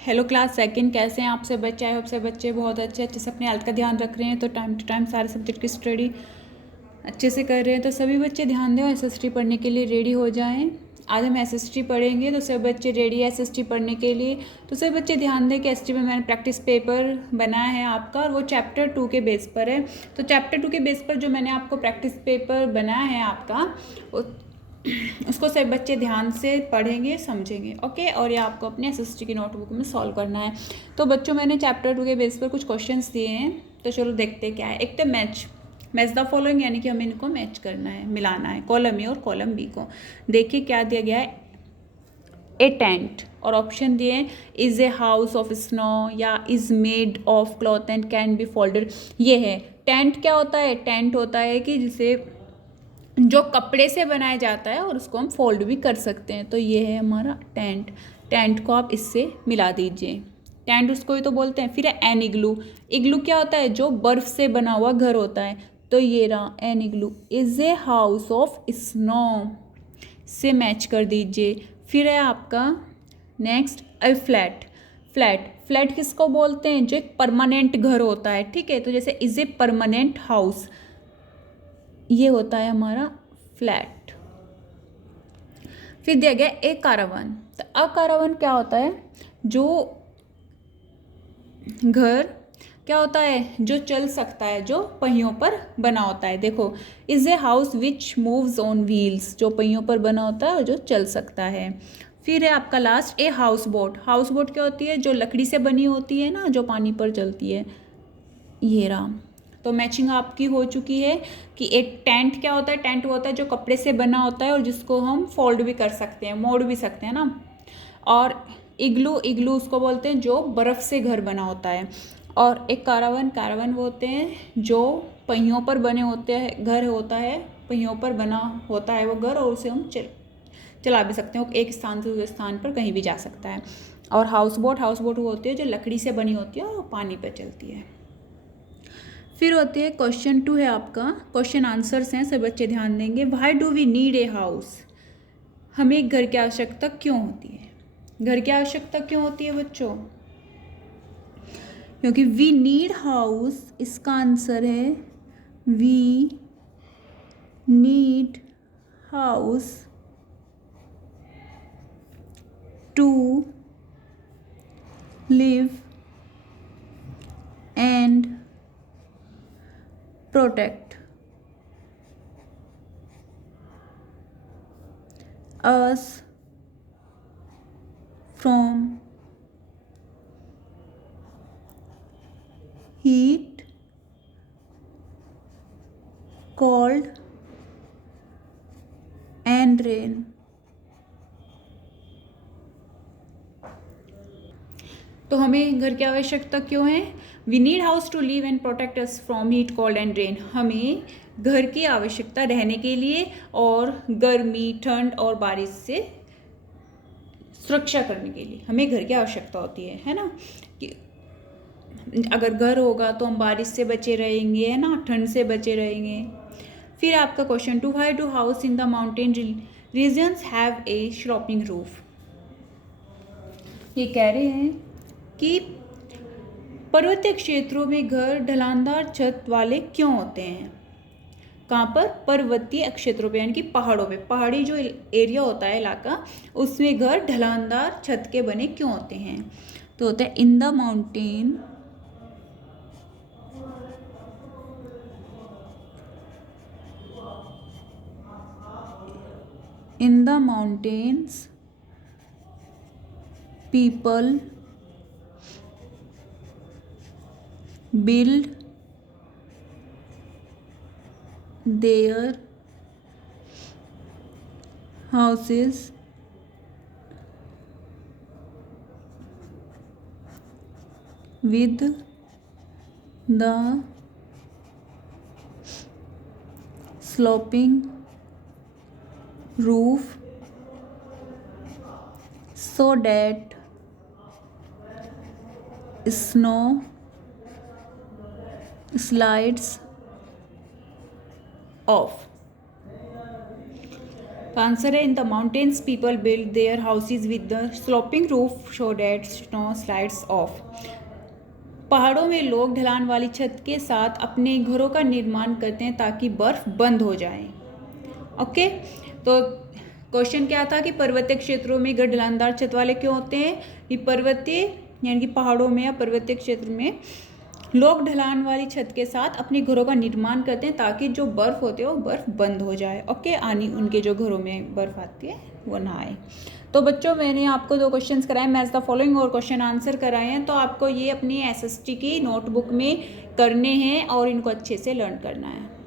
Hello class second, कैसे हैं आप सब बच्चे? आई होप से बच्चे बहुत अच्छे से अपने हेल्थ का ध्यान रख रहे हैं। तो टाइम टू टाइम सारे सब्जेक्ट की स्टडी अच्छे से कर रहे हैं। तो सभी बच्चे ध्यान दें और एसएसटी पढ़ने के लिए रेडी हो जाएं। आज हम एसएसटी पढ़ेंगे, तो सभी बच्चे रेडी है एसएसटी पढ़ने के लिए। तो सभी बच्चे ध्यान दें कि एसएसटी में मैंने प्रैक्टिस पेपर बनाया है आपका, और वो चैप्टर 2 के बेस पर है। तो चैप्टर 2 के बेस पर जो मैंने आपको प्रैक्टिस पेपर बनाया है आपका, उसको सभी बच्चे ध्यान से पढ़ेंगे, समझेंगे। ओके, और ये आपको अपने एसएसटी की नोटबुक में सॉल्व करना है। तो बच्चों, मैंने चैप्टर 2 के बेस पर कुछ क्वेश्चंस दिए हैं, तो चलो देखते क्या है। एक तो मैच द फॉलोइंग, यानी कि हमें इनको मैच करना है, मिलाना है, कॉलम ए और कॉलम बी को। देखिए क्या दिया गया है, ए टेंट, और ऑप्शन दिए हैं is a house of snow, या is made of cloth and can be folded. ये है टेंट। क्या होता है? टेंट होता है कि जिसे जो कपड़े से बनाया जाता है और उसको हम फोल्ड भी कर सकते हैं। तो ये है हमारा टेंट। टेंट को आप इससे मिला दीजिए, टेंट उसको ही तो बोलते हैं। फिर है एन इग्लू। इग्लू क्या होता है? जो बर्फ से बना हुआ घर होता है। तो ये रहा an igloo, is a house of snow, से मैच कर दीजिए। फिर है आपका नेक्स्ट ए फ्लैट। फ्लैट किसको बोलते हैं? जो एक परमानेंट घर होता है, ठीक है। तो जैसे इज ए परमानेंट हाउस, ये होता है हमारा फ्लैट। फिर दिया गया ए कारावन। तो अ कारावन क्या होता है? जो घर क्या होता है? जो चल सकता है, जो पहियों पर बना होता है। देखो, is a house which moves on wheels, जो पहियों पर बना होता है और जो चल सकता है। फिर है आपका last a house boat. House boat क्या होती है? जो लकड़ी से बनी होती है ना, जो पानी पर चलती है। ये रहा। तो मैचिंग आपकी हो चुकी है कि एक टेंट क्या होता है? टेंट वो होता है जो कपड़े से बना होता है और जिसको हम फोल्ड भी कर सकते हैं, मोड़ भी सकते हैं ना। और इग्लू उसको बोलते हैं जो बर्फ़ से घर बना होता है। और एक कारावन वो होते हैं जो पहियों पर बने होते हैं, घर होता है, पहियों पर बना होता है वो घर, और उसे हम चला भी सकते हैं। वो एक स्थान से दूसरे स्थान पर कहीं भी जा सकता है। और हाउस बोट वो होती है जो लकड़ी से बनी होती है और पानी पर चलती है। फिर होती है क्वेश्चन 2 है आपका, क्वेश्चन आंसर्स हैं, सब बच्चे ध्यान देंगे। Why do we need a house? हमें एक घर की आवश्यकता क्यों होती है? घर की आवश्यकता क्यों होती है बच्चों? क्योंकि वी नीड हाउस, इसका आंसर है we need house to live and protect us from heat, cold and rain. तो हमें घर की आवश्यकता क्यों है? We need house to live and protect us from heat, cold and rain. हमें घर की आवश्यकता रहने के लिए और गर्मी, ठंड और बारिश से सुरक्षा करने के लिए हमें घर की आवश्यकता होती है ना। कि अगर घर होगा तो हम बारिश से बचे रहेंगे, है ना, ठंड से बचे रहेंगे। फिर आपका question 2, why do house in the mountain regions have a sloping roof? ये कह रहे हैं कि पर्वतीय क्षेत्रों में घर ढलानदार छत वाले क्यों होते हैं? कहाँ पर? पर्वतीय क्षेत्रों पे, यानी कि पहाड़ों पे, पहाड़ी जो एरिया होता है इलाका, उसमें घर ढलानदार छत के बने क्यों होते हैं? तो होता है इन the mountain, in the mountains people build their houses with the sloping roof so that snow slides off. तो आंसर है in the mountains people build their houses with the sloping roof so that snow slides of. पहाड़ों में लोग ढलान वाली छत के साथ अपने घरों का निर्माण करते हैं ताकि बर्फ बंद हो जाए। ओके, तो क्वेश्चन क्या था कि पर्वतीय क्षेत्रों में घर ढलानदार छत वाले क्यों होते हैं? कि पर्वतीय यानी कि पहाड़ों में या पर्वतीय क्षेत्र में लोग ढलान वाली छत के साथ अपने घरों का निर्माण करते हैं ताकि जो बर्फ़ होती है वो बर्फ़ बंद हो जाए। ओके, आनी उनके जो घरों में बर्फ़ आती है वो ना आए। तो बच्चों मैंने आपको 2 क्वेश्चंस कराए, मैच द फॉलोइंग और क्वेश्चन आंसर कराए हैं। तो आपको ये अपनी एसएसटी की नोटबुक में करने हैं और इनको अच्छे से लर्न करना है।